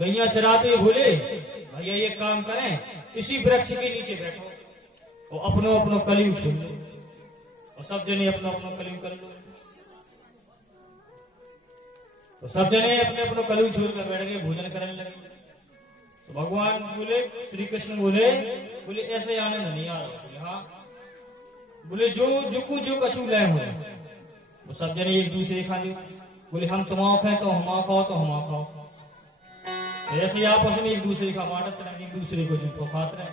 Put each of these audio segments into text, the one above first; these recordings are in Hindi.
गैया चराते बोले भैया ये काम करें, इसी वृक्ष के नीचे बैठो और अपनो अपनो कलियुग छोड़ लो, और सब जने अपनो अपनो कलियुग कर लो। तो सब जने अपने अपनो कलियुग छोड़ कर बैठ गए, भोजन करने लगे। तो भगवान बोले, श्री कृष्ण बोले ऐसे आनंद नहीं आ रहा। बोले हाँ, बोले जो कछु ले हुए वो सब जने एक दूसरे खा लो। बोले हम तुम्हारा खाए तो हम खाओ, तो हम खाओ। ऐसे आपस में एक दूसरे का मारत रहे, एक दूसरे को जिनको खाते रहे।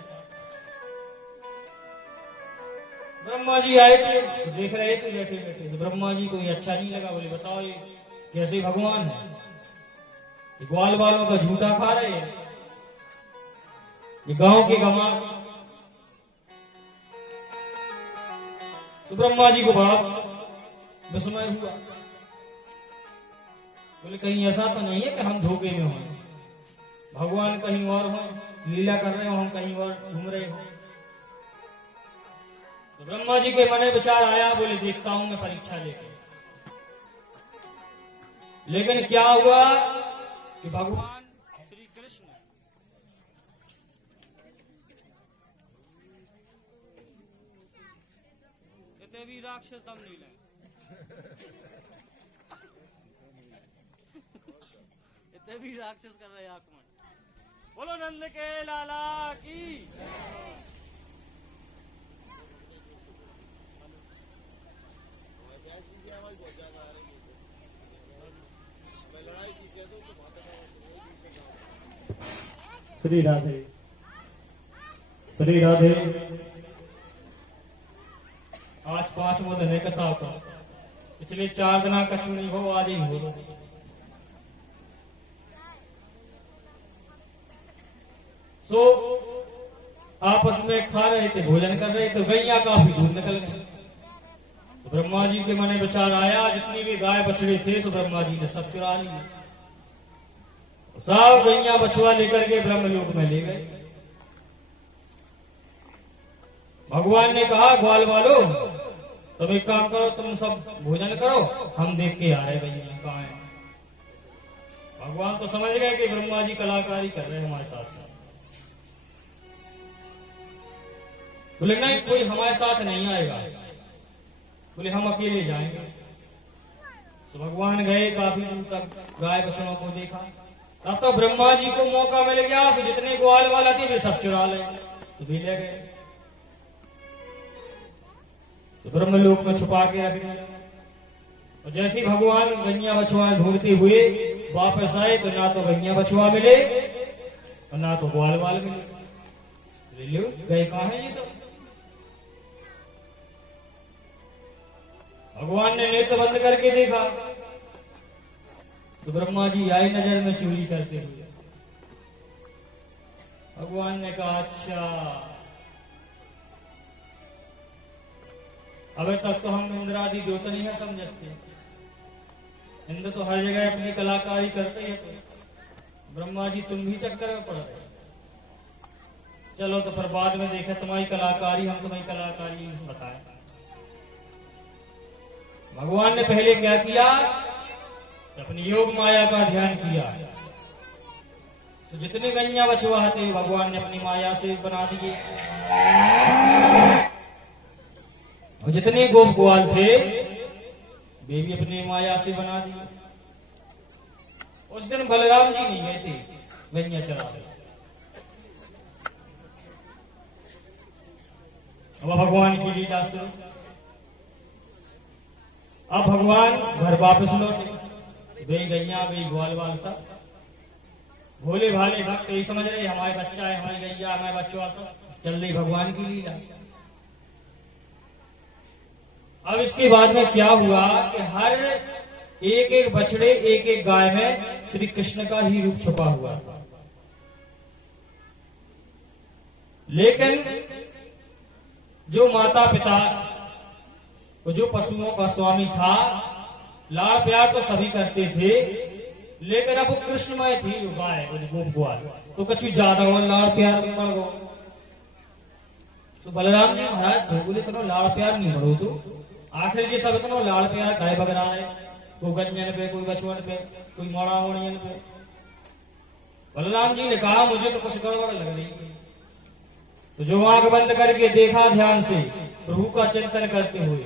ब्रह्मा जी आए थे, तो देख रहे थे बैठे बैठे, तो ब्रह्मा जी को ये अच्छा नहीं लगा। बोले बताओ ये कैसे भगवान है, ये ग्वाल वालों का झूठा खा रहे हैं, ये गांव के गमा। तो ब्रह्मा जी को बड़ा विस्मय हुआ। बोले कहीं ऐसा तो नहीं है कि हम धोखे में हों, भगवान कहीं और हो, लीला कर रहे हो, हम कहीं और घूम रहे हो। तो ब्रह्मा जी के मन में विचार आया, बोले देखता हूं मैं परीक्षा लेके। लेकिन क्या हुआ कि भगवान श्री कृष्ण इतने भी राक्षस दम नहीं ले, इतने भी राक्षस कर रहे आक्रमण। बोलो नंद के लाला की। श्री राधे श्री राधे। आज 5वां दिन है कथा का, पिछले 4 दिन कछु नहीं हो, आज ही हो। सो आपस में खा रहे थे, भोजन कर रहे थे, गैया काफी दूर निकल गई। तो ब्रह्मा जी के मन में विचार आया, जितनी भी गाय बछड़े थे सो ब्रह्मा जी ने सब चुरा लिए। सब गैया बछुआ लेकर के ब्रह्मलोक में ले गए। भगवान ने कहा ग्वाल वालों तुम एक काम करो, तुम सब भोजन करो, हम देख के आ रहे गैया कहाँ है। भगवान तो समझ गए कि ब्रह्मा जी कलाकारी कर रहे हैं हमारे साथ साथ। बोले नहीं, कोई हमारे साथ नहीं आएगा, बोले हम अकेले जाएंगे। तो भगवान गए, काफी दूर तक गाय बछड़ों को देखा। तब तो ब्रह्मा जी को मौका मिल गया, तो जितने ग्वाल वाला थे वे सब चुरा ले, तो भी ले गए। तो ब्रह्मलोक में छुपा के रख दिया। और जैसे भगवान गैया बछुआ ढूंढते हुए वापस आए, तो ना तो गैया बछुआ मिले और ना तो ग्वाल वाल मिले। गए कहाँ है ये सब? भगवान ने नेत्र बंद करके देखा, तो ब्रह्मा जी आए नजर में चोरी करते हुए। भगवान ने कहा अच्छा, अबे तक तो हम इंद्र आदि देवता नहीं है समझते, इंद्र तो हर जगह अपनी कलाकारी करते हैं, तो ब्रह्मा जी तुम भी चक्कर में पड़ रहे। चलो तो फिर बाद में देखे तुम्हारी कलाकारी, हम तुम्हारी कलाकारी बताएं। भगवान ने पहले क्या किया, अपनी योग माया का ध्यान किया। तो जितने गैया बछुआ थे भगवान ने अपनी माया से बना दिए, और जितने गोप ग्वाल थे वे भी अपनी माया से बना दिए। उस दिन बलराम जी नहीं गए थे गैया चराने। अब भगवान की लीला से अब भगवान घर वापस लौटे। वे गैया वे ग्वाल वाल सब भोले भाले भक्त यही समझ रहे हमारे बच्चा है, हमारी गैया हमारे बच्चों, सब चल रही भगवान की लीला। अब इसके बाद में क्या हुआ कि हर एक एक बछड़े एक एक गाय में श्री कृष्ण का ही रूप छुपा हुआ था। लेकिन जो माता पिता, जो पशुओं का स्वामी था, लाड़ प्यार तो सभी करते थे, लेकिन अब वो कृष्णमय थी जो गाय और गोप ग्वाल, तो कछु ज्यादा और लाड़ प्यार बढ़ गो। तो बलराम जी महाराज थे, बोले तो लाड़ प्यार नहीं बढ़ो, तो आखिर ये सब तो लाड़ प्यार गाय बगरा रहे, कोई गंजन पे, कोई बछवन पे, कोई मोड़ा मोड़ियन पे। बलराम जी ने कहा मुझे तो कुछ गड़बड़ लग रही है। तो जो आंख बंद करके देखा ध्यान से प्रभु का चिंतन करते हुए,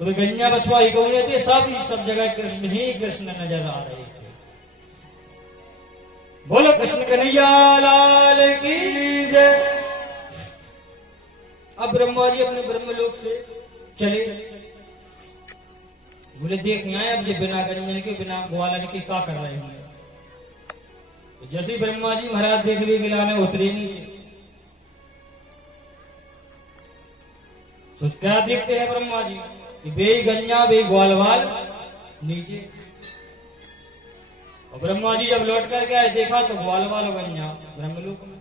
तो वे गैया बछवा ही गौरे थे, सब जगह कृष्ण ही कृष्ण नजर आ रहे थे। बोलो कृष्ण कन्हैया लाल की जय। अब ब्रह्मा जी अपने ब्रह्मलोक से चले, बोले देख आए अब ये बिना गंजन के बिना ग्वालन के क्या कर रहे हैं। तो जैसे ब्रह्मा जी महाराज देखने के लाने उतरे नीचे, तो क्या देखते हैं ब्रह्मा जी कि बे गंजा बे ग्वालवाल नीचे। और ब्रह्मा जी जब लौट करके आए देखा तो ग्वालवाल और गंजा ब्रह्मलोक में।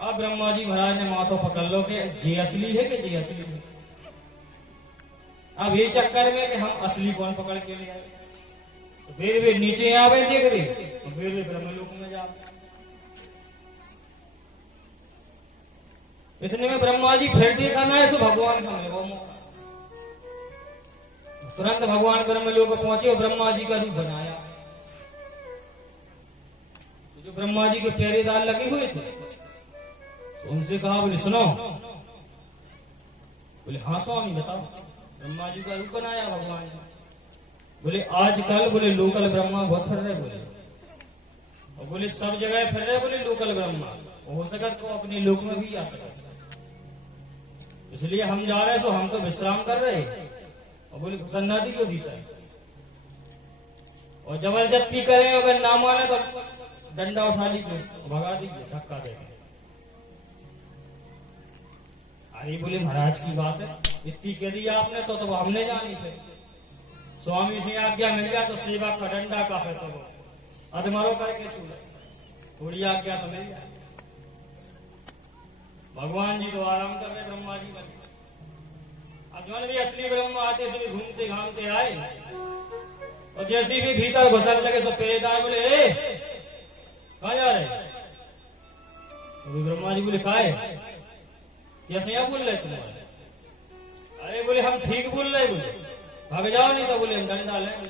अब ब्रह्मा जी महाराज ने माथों पकड़ लो कि जे असली है कि जे असली है। अब ये चक्कर में कि हम असली कौन पकड़ के ले आए, तो फिर वे नीचे आवे देख रहे, तो फिर वे ब्रह्मलोक में जा। इतने में ब्रह्मा जी फिर देखा ना है सो भगवान का मिले वो मौका। तुरंत भगवान ब्रह्मलोक पहुंचे और ब्रह्मा जी का रूप बनाया। तो जो ब्रह्मा जी के पहरेदार लगे हुए थे तो उनसे कहा, बोले सुनो। बोले हाँ स्वामी बताओ। ब्रह्मा जी का रूप बनाया भगवान जी। बोले आजकल बोले लोकल ब्रह्मा बहुत फिर रहे बोले, और बोले सब जगह फिर रहे बोले लोकल ब्रह्मा, हो सकत को अपने लोक में भी आ सकता, इसलिए हम जा रहे सो हम तो विश्राम कर रहे। और बोले प्रसन्ना नदी को भीतर, और जबरदस्ती करें अगर ना माने तो डंडा उठा लीजिए भगा दीजिए धक्का दे। अरे बोले महाराज की बात है, इतनी कह दी आपने तो हमने जानी थे। स्वामी से आज्ञा मिल गया तो सेवा का डंडा का है तो अधमरो करके छूटे, थोड़ी आज्ञा तो मिल जाए। भगवान जी तो आराम कर रहे, ब्रह्मा जी बने। अब जो भी असली ब्रह्मा आते सभी घूमते घामते आए, और जैसे भी भीतर घुसने लगे सब पहरेदार बोले कहा जा रहे। तो ब्रह्मा जी बोले कहा है, कैसे यहाँ बोल रहे तुम्हारे। अरे बोले हम ठीक बोल रहे, बोले भाग जाओ नहीं तो बोले हम डंडा लेंगे।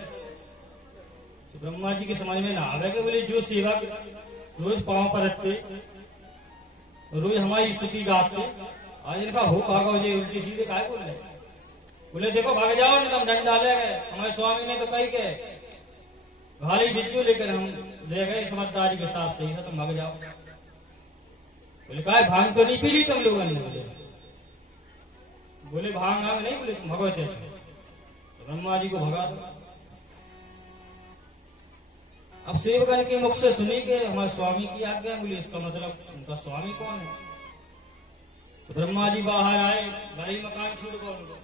तो ब्रह्मा जी के समझ में ना आ रहे, बोले जो सेवक रोज पांव पर रखते, रोज हमारी स्तुति गाते, आज इनका हो भागो जे उल्टी सीधे काय बोल रहे। बोले देखो भाग जाओ नहीं तो हम डंडा ले गए। हमारे स्वामी ने तो कही के गाली दीजिए, लेकर हम ले गए समझदारी के साथ, सही से तुम भाग जाओ। बोले काय भांग तो नहीं पी ली तुम लोगों ने। बोले भांग आंग नहीं, बोले तुम भगवत ऐसे। तो ब्रह्मा जी को भगा दो। अब सेवकन के मुख से सुनी के हमारे स्वामी की आज्ञा, बोले इसका मतलब उनका स्वामी कौन है। तो ब्रह्मा जी बाहर आए, बड़ी मकान छोड़ को उनको।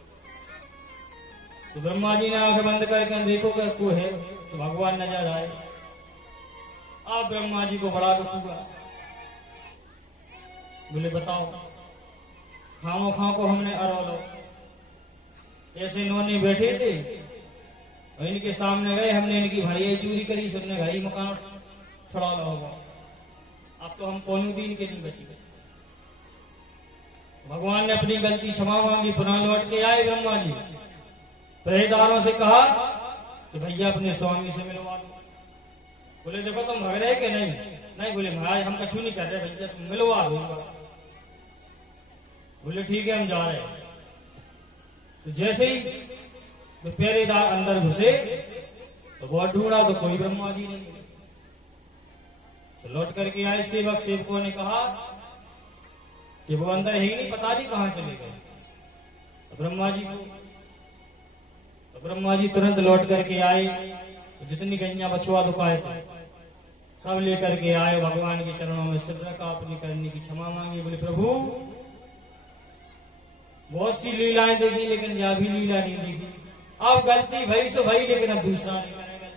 तो ब्रह्मा जी ने आंख बंद करके देखो क्या को है, तो भगवान नजर आए। अब ब्रह्मा जी को बड़ा दुख हुआ, बोले बताओ खामो खां को हमने अरोलो, ऐसे नोने बैठे थे और इनके सामने गए, हमने इनकी भड़िया चोरी करी, सबने घर ही मकान छुड़ा लो होगा। अब तो हम कौन दिन के नहीं बची गए। भगवान ने अपनी गलती क्षमा मांगी, पुनः लौट के आए ब्रह्मा जी। पहरेदारों से कहा कि भैया अपने स्वामी से मिलवा दो। बोले देखो तुम भग रहे कि नहीं। नहीं बोले महाराज हम कछु नहीं कर रहे, भैया तुम मिलवा दो। बोले ठीक है हम जा रहे हैं। तो जैसे ही तो पहरेदार अंदर घुसे तो बहुत ढूंढा तो कोई ब्रह्मा जी नहीं। तो लौट करके आए सेवक, सेवकों ने कहा कि वो अंदर ही नहीं, पता नहीं कहां चले गए। तो ब्रह्मा जी तुरंत लौट करके आए, तो जितनी गैया बछुआ दुखाए थे सब लेकर के आए, भगवान के चरणों में सिर रखा, अपनी करने की क्षमा मांगी। बोले प्रभु बहुत सी लीलाएं देखी लेकिन यह भी लीला नहीं देखी, अब गलती भई सो भई, लेकिन अब दूसरा नहीं करेगा।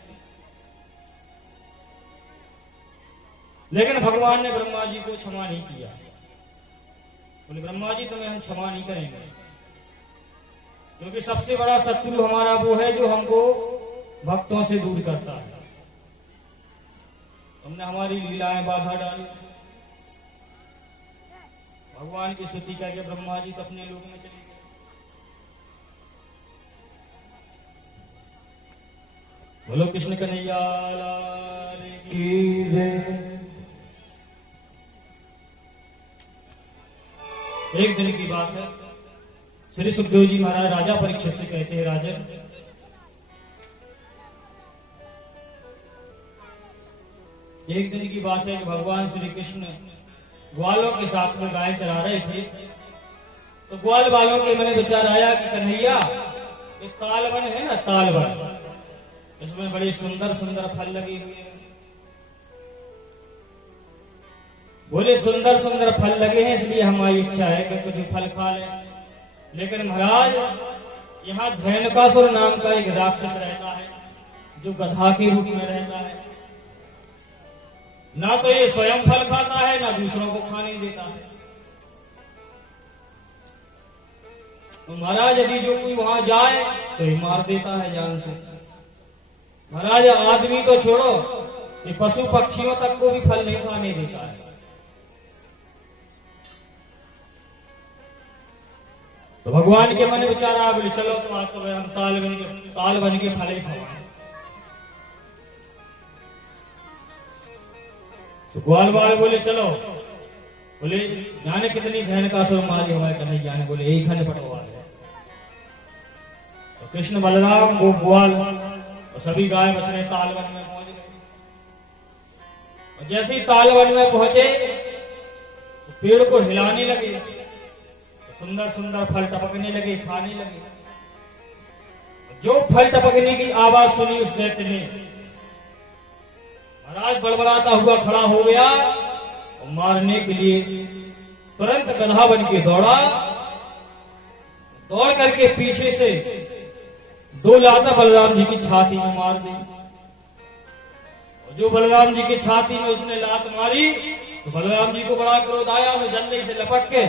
लेकिन भगवान ने ब्रह्मा जी को क्षमा नहीं किया। बोले ब्रह्मा जी तुम्हें हम क्षमा नहीं करेंगे, क्योंकि सबसे बड़ा शत्रु हमारा वो है जो हमको भक्तों से दूर करता है। तुमने हमारी लीलाएं बाधा डाली। भगवान की स्तुति करके ब्रह्मा जी तो अपने लोक में चले गए। बोलो कृष्ण कन्हैया लाल की। एक दिन की बात है, श्री सुखदेव जी महाराज राजा परीक्षित से कहते हैं, राजन एक दिन की बात है कि भगवान श्री कृष्ण ग्वालों के साथ में गाय चरा रहे थे। तो ग्वाल वालों के मन में विचार आया कि कन्हैया, ये तालवन है ना, तालवन, इसमें बड़े सुंदर सुंदर फल लगे हुए हैं। बोले सुंदर सुंदर फल लगे हैं, इसलिए हमारी इच्छा है कि कुछ फल खा लें। लेकिन महाराज, यहाँ धैनकासुर नाम का एक राक्षस रहता है, जो गधा के रूप में रहता है। ना तो ये स्वयं फल खाता है, ना दूसरों को खाने देता है। तो महाराज, यदि जो कोई वहां जाए तो ये मार देता है जान से। महाराज, आदमी तो छोड़ो, ये पशु पक्षियों तक को भी फल नहीं खाने देता है। तो भगवान के मन में विचार आ, बोले चलो तो आज तो हम ताल बन के फल ही खाएं। तो ग्वाल वाले बोले चलो, बोले जाने कितनी धैनकासुर मारी हमारे कन्हैया ने, बोले एक खंड पटवा दे। तो कृष्ण बलराम वो ग्वाल और सभी गाय बछड़े तालवन में पहुंच गए। और जैसे ही तालवन में पहुंचे तो पेड़ को हिलाने लगे, तो सुंदर सुंदर फल टपकने लगे, खाने लगे। जो फल टपकने की आवाज सुनी उस दैत्य ने, महाराज बड़बड़ाता हुआ खड़ा हो गया और मारने के लिए तुरंत गधा बन के दौड़ा। दौड़ करके पीछे से 2 लाता बलराम जी की छाती में मार दी। जो बलराम जी की छाती में उसने लात मारी तो बलराम जी को बड़ा क्रोध आया। उन्हें जल्दी से लपट के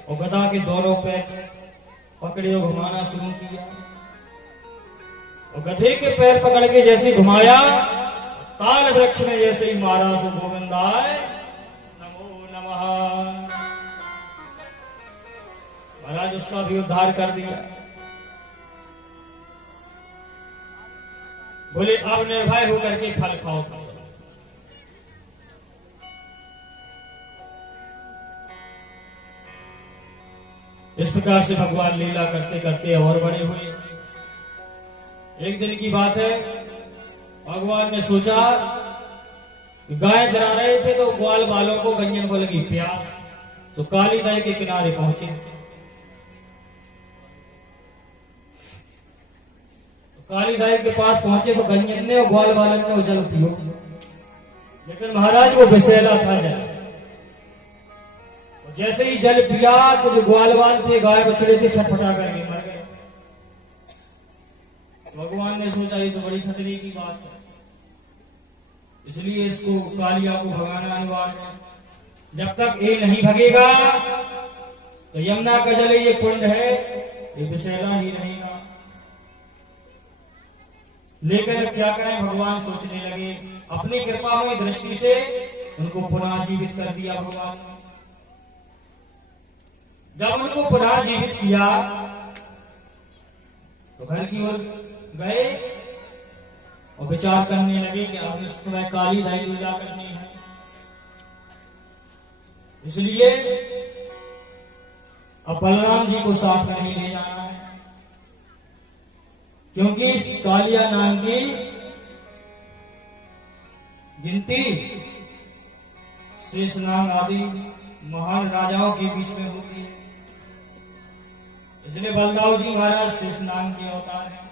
और गधा के दोनों पैर पकड़े और घुमाना शुरू किया। और गधे के पैर पकड़ के जैसे घुमाया, ताल वृक्ष में जैसे ही मारा, सो गोविंदाय नमो नमः। महाराज उसका भी उद्धार कर दिया। बोले अब निर्भय होकर के फल खाओ। इस प्रकार से भगवान लीला करते करते और बड़े हुए। एक दिन की बात है, भगवान ने सोचा कि गाय चरा रहे थे तो ग्वाल वालों को गंजन को लगी प्यास। तो काली नदी के किनारे पहुंचे। तो काली नदी के पास पहुंचे तो गंजन ने और ग्वाल वालों ने वो जल पियो। लेकिन महाराज वो विषैला था जल। जैसे ही जल पिया तो जो ग्वाल वाल थे, गाय बछड़े थे, छटपटा करके मर गए। भगवान ने सोचा ये तो बड़ी खतरे की बात है, इसलिए इसको कालिया को भगाना अनिवार्य है। जब तक ये नहीं भगेगा तो यमुना का जल ये कुंड है, ये विषैला ही रहेगा। लेकिन क्या करें, भगवान सोचने लगे। अपनी कृपा में दृष्टि से उनको पुनः जीवित कर दिया भगवान। जब उनको पुनः जीवित किया तो घर की ओर गए और विचार करने लगे कि अब इस समय काली दाई लीला करनी है। इसलिए अब बलराम जी को साथ में नहीं ले जाना है, क्योंकि इस कालिया नाम की गिनती शेषनाग आदि महान राजाओं के बीच में होती है। इसलिए बलदाऊ जी महाराज शेषनाग के अवतार हैं।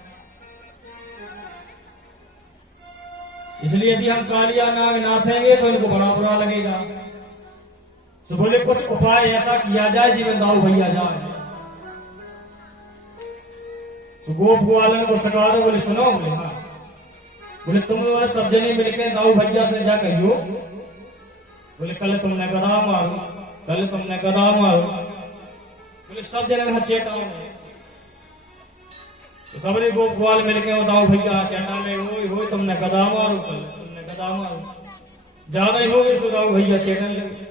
इसलिए यदि हम कालिया नाग नाथेंगे तो इनको बड़ा बुरा लगेगा। तो बोले कुछ उपाय ऐसा किया जाए जिसमें दाऊ भैया जाए। तो गोप ग्वालन को सका दो। बोले सुनो, बोले हाँ। बोले तुम लोग सब जने मिलकर दाऊ भैया से जा कहियो, बोले कल तुमने गदा मारो, कल तुमने गदा मारो। बोले सब जने चेटा। तो सबने गोप ग्वाल मिलकर दाऊ भैया चेटा ले, हो तुमने गदा मारो, कल तुमने गदा मारो। ज्यादा ही हो गई तो दाऊ भैया चेटन लगे।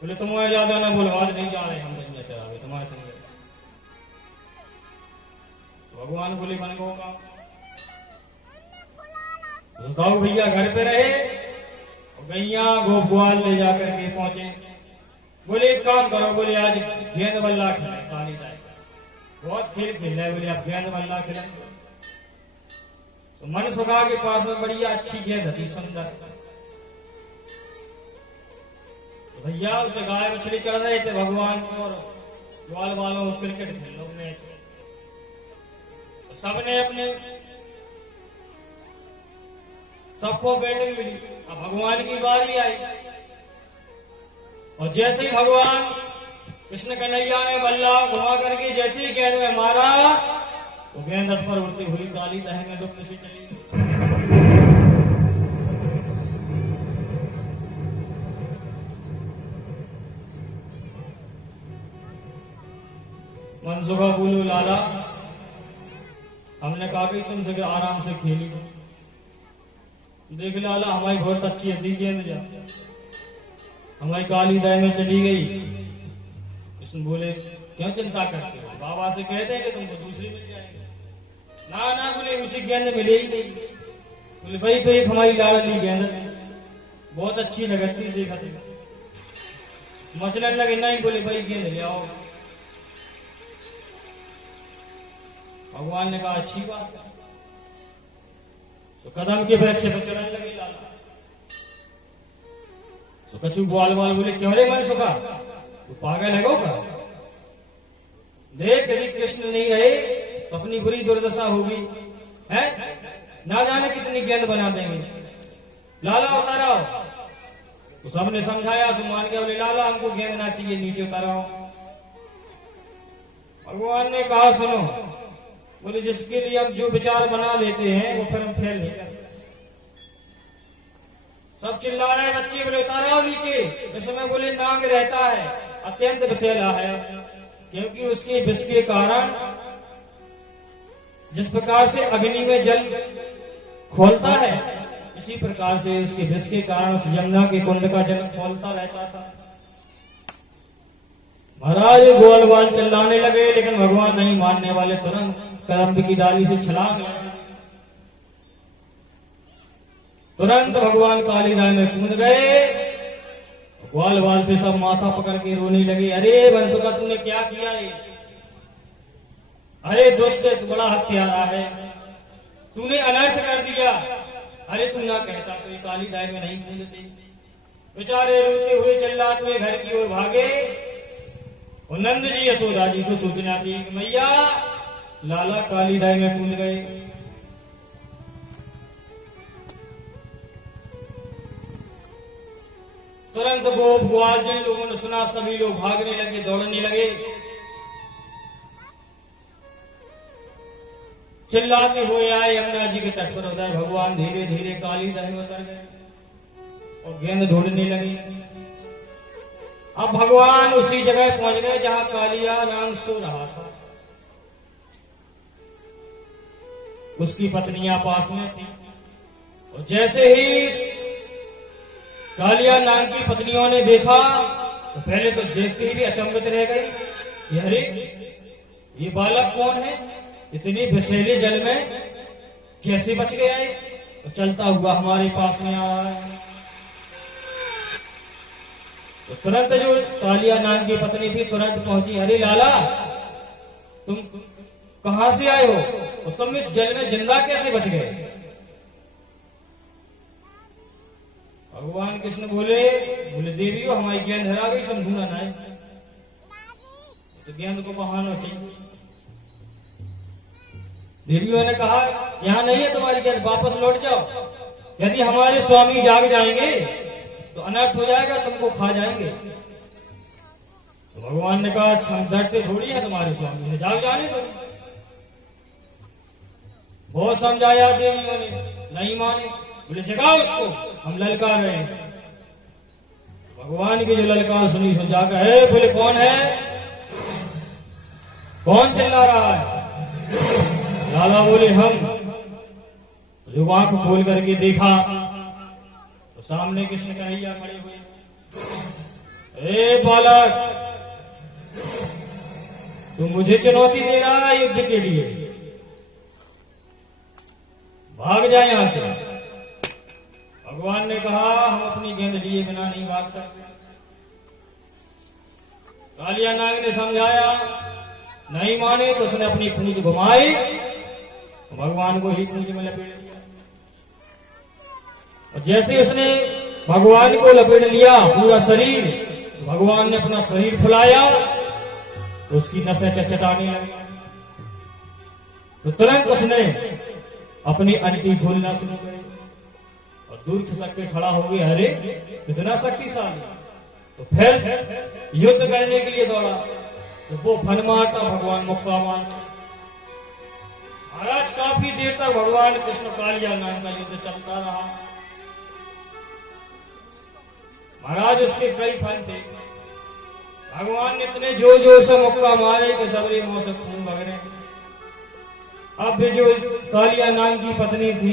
बोले तुम्हारे ज्यादा ना बोलो, आज नहीं जा रहे हम गंजा चरावे तुम्हारे संग। भगवान बोले मन को का दाऊ भैया घर पे रहे और गैया गोप ग्वाल ले जाकर के पहुंचे। बोले एक काम करो, बोले आज गेंद बल्ला खेले काली दाई, बहुत खेल खेल रहे, बोले आप गेंद बल्ला खेले। तो मनसुखा के पास में बढ़िया अच्छी गेंद थी, सुंदर। तो भैया उसे गाय मछली चढ़ रहे थे भगवान को, और ग्वाल वालों को क्रिकेट खेल लो मैच में। तो सबने अपने सबको बैटिंग मिली। अब भगवान की बारी आई, और जैसे ही भगवान कृष्ण कन्हैया ने बल्ला घुमा करके जैसे ही गेंद में मारा, तो गेंद हथ पर उड़ती हुई काली दह में डुबने से चली गई। मनसुखा बोलो लाला, हमने कहा कि तुम जगह आराम से खेली, देख लाला हमारी बहुत अच्छी हदी गेंद जा हमारी काली दाई में चली गई। कृष्ण बोले क्यों चिंता करते हो, बाबा से कहते हैं कि तुमको दूसरी मिल जाएगी। ना ना बोले उसी गेंद मिले ही नहीं। बोले भाई तो एक हमारी लाडली गेंद बहुत अच्छी लगती, देखा थे मचलन लगे, नहीं बोले भाई गेंद ले आओ। भगवान ने कहा अच्छी बात है। तो कदम के वृक्ष पर चढ़ने लगे लाला। तो कछु ग्वाल वाल बोले क्यों रे मनसुखा, तू पागल है का? देख यदि कृष्ण नहीं रहे तो अपनी बुरी दुर्दशा होगी, है ना जाने कितनी गेंद बना देंगे। लाला उताराओ। तो सबने समझाया, सुमान के बोले लाला हमको गेंद ना चाहिए, नीचे उताराओ। भगवान ने कहा सुनो, बोले जिसके लिए हम जो विचार बना लेते हैं वो फिर हम फेल नहीं करते। सब चिल्ला रहे बच्चे, बोले उताराओ नीचे। इस समय बोले नांग रहता है, अत्यंत विषैला है, क्योंकि उसके विष के कारण जिस प्रकार से अग्नि में जल खोलता है, इसी प्रकार से उसके विष के कारण उस यमुना के कुंड का जल खोलता रहता था। महाराज ग्वाल वाल चिल्लाने लगे, लेकिन भगवान नहीं मानने वाले। तुरंत करम्ब की डाली से छलांग लगा, तुरंत भगवान काली दाई में कूद गए। ग्वाल वाल से सब माथा पकड़ के रोने लगे, अरे मनसुखा तूने क्या किया है? अरे दुष्ट बड़ा हत्यारा है, तूने अनर्थ कर दिया। अरे तू ना कहता तो ये काली दाई में नहीं कूदते। बेचारे रोते हुए चिल्लाते हुए घर की ओर भागे। और नंद जी यशोदा जी को सूचना दी कि मैया लाला काली दाई में कूद गए। तुरंत गोप ग्वाल जिन लोगों ने सुना, सभी लोग भागने लगे, दौड़ने लगे, चिल्लाते हुए आए यमुना जी के तट पर। उधर भगवान धीरे धीरे काली दाई में उतर गए और गेंद ढूंढने लगे। अब भगवान उसी जगह पहुंच गए जहां कालिया नाग सो रहा था। उसकी पत्नियां पास में थी, और जैसे ही कालिया नाग की पत्नियों ने देखा तो पहले तो देखते ही भी अचंभित रह गई। अरे ये बालक कौन है, इतनी विषैले जल में कैसे बच गया है? तो चलता हुआ हमारे पास में आ रहा है। तो तुरंत जो कालिया नाग की पत्नी थी तुरंत पहुंची, अरे लाला तुम कहां से आए हो, तो तुम इस जल में जिंदा कैसे बच गए? भगवान कृष्ण बोले देवियों हमारी गेंद हरा गई, समझूना ना है, तो गेंद को बहाना चाहिए। देवियों ने कहा यहां नहीं है तुम्हारी गेंद, वापस लौट जाओ। यदि हमारे स्वामी जाग जाएंगे तो अनर्थ हो जाएगा, तुमको खा जाएंगे। तो भगवान ने कहा अच्छा डरते थोड़ी है तुम्हारे स्वामी ने, जाग जाने दो। बहुत समझाया देवियों ने, नहीं माने। बोले जगाओ उसको, हम ललकार रहे हैं। भगवान की जो ललकार सुनी सो जाकर है, बोले कौन है, कौन चिल्ला रहा है? लाला बोले हम। जो आंख खोल करके देखा तो सामने कृष्ण कन्हैया खड़े हुए। ए बालक, तू मुझे चुनौती दे रहा है युद्ध के लिए, भाग जाए यहां से। भगवान ने कहा हम अपनी गेंद लिए बिना नहीं भाग सकते। कालिया नाग ने समझाया, नहीं माने तो उसने अपनी पूंछ घुमाई, भगवान को ही पूंछ में लपेट लिया। और जैसे उसने भगवान को लपेट लिया पूरा शरीर, भगवान ने अपना शरीर फुलाया तो उसकी नसें चटचटाने लगी। तो तुरंत उसने अपनी अंटी खोलना शुरू करी और दूर खिसक के खड़ा हो गया, अरे कितना शक्तिशाली। तो फिर युद्ध करने के लिए दौड़ा, तो वो फन मारता, भगवान मुक्का मारता। महाराज काफी देर तक भगवान कृष्ण कालिया नाग का युद्ध चलता रहा। महाराज उसके कई फन थे, भगवान ने इतने जोर जोर से मुक्का मारे कि सबरे मुंह से खून बह रहे। अब भी जो कालिया नाग की पत्नी थी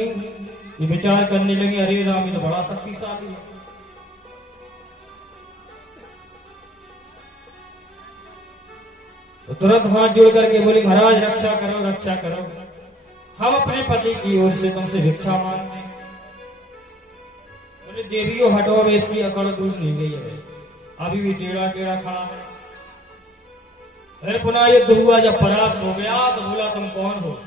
ये विचार करने लगी, अरे राम, ये तो बड़ा शक्तिशाली है। तो तुरंत हाथ जोड़ करके बोली, महाराज रक्षा करो, रक्षा करो, हम अपने पति की ओर से तुमसे भिक्षा मांगते हैं। बोले, देवियों हटो, अब इसकी अकड़ दूर नहीं गई है, अभी भी टेढ़ा टेढ़ा खड़ा है। फिर पुनः युद्ध हुआ, जब परास्त हो गया तो बोला, तुम कौन हो?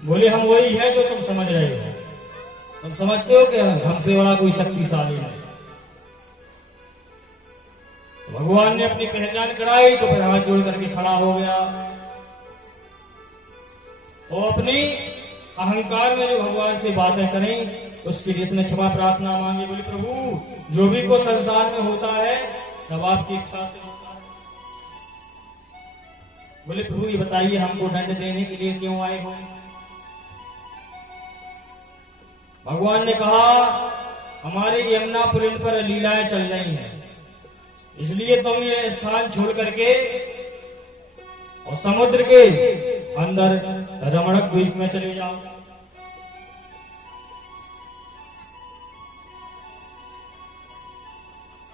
बोले, हम वही है जो तुम समझ रहे हो। तुम समझते हो कि हमसे बड़ा कोई शक्तिशाली है। भगवान ने अपनी पहचान कराई तो फिर हाथ जोड़ करके खड़ा हो गया। वो अपनी अहंकार में जो भगवान से बातें करें उसके लिए इसने क्षमा प्रार्थना मांगी। बोले, प्रभु, जो भी को संसार में होता है सब आपकी इच्छा से होता है। बोले, प्रभु ये बताइए, हमको दंड देने के लिए क्यों आए हो? भगवान ने कहा, हमारे यमुना पुलिन पर लीलाएं चल रही हैं, इसलिए तुम ये स्थान छोड़ करके और समुद्र के अंदर रमणक द्वीप में चले जाओ।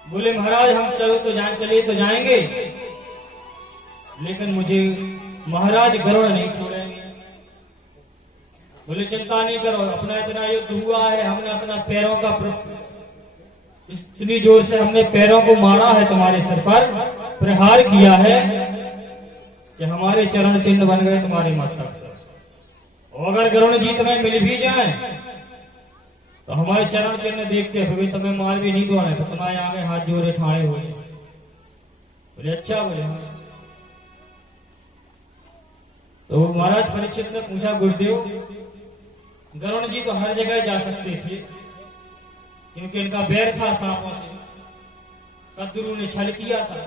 बोले, महाराज हम चले तो जाएंगे, लेकिन मुझे महाराज गरुड़ नहीं छोड़ेंगे। बोले, चिंता नहीं करो, अपना इतना युद्ध हुआ है, हमने अपना पैरों का इतनी जोर से हमने पैरों को मारा है, तुम्हारे सिर पर प्रहार किया है कि हमारे चरण चिन्ह बन गए तुम्हारे मस्तक पर। और अगर गरुड़ जी तुम्हें मिल भी जाए तो हमारे चरण चिन्ह देखते हुए तुम्हें मार भी नहीं दोगे, तो तुम्हारे आगे हाथ जोड़े ठाड़े हो। बोले, अच्छा। बोले, तो महाराज परीक्षित ने पूछा, गुरुदेव, गरुड़ जी तो हर जगह जा सकते थे, क्योंकि इनका बैर था सांपों से, कद्रू ने छल किया था,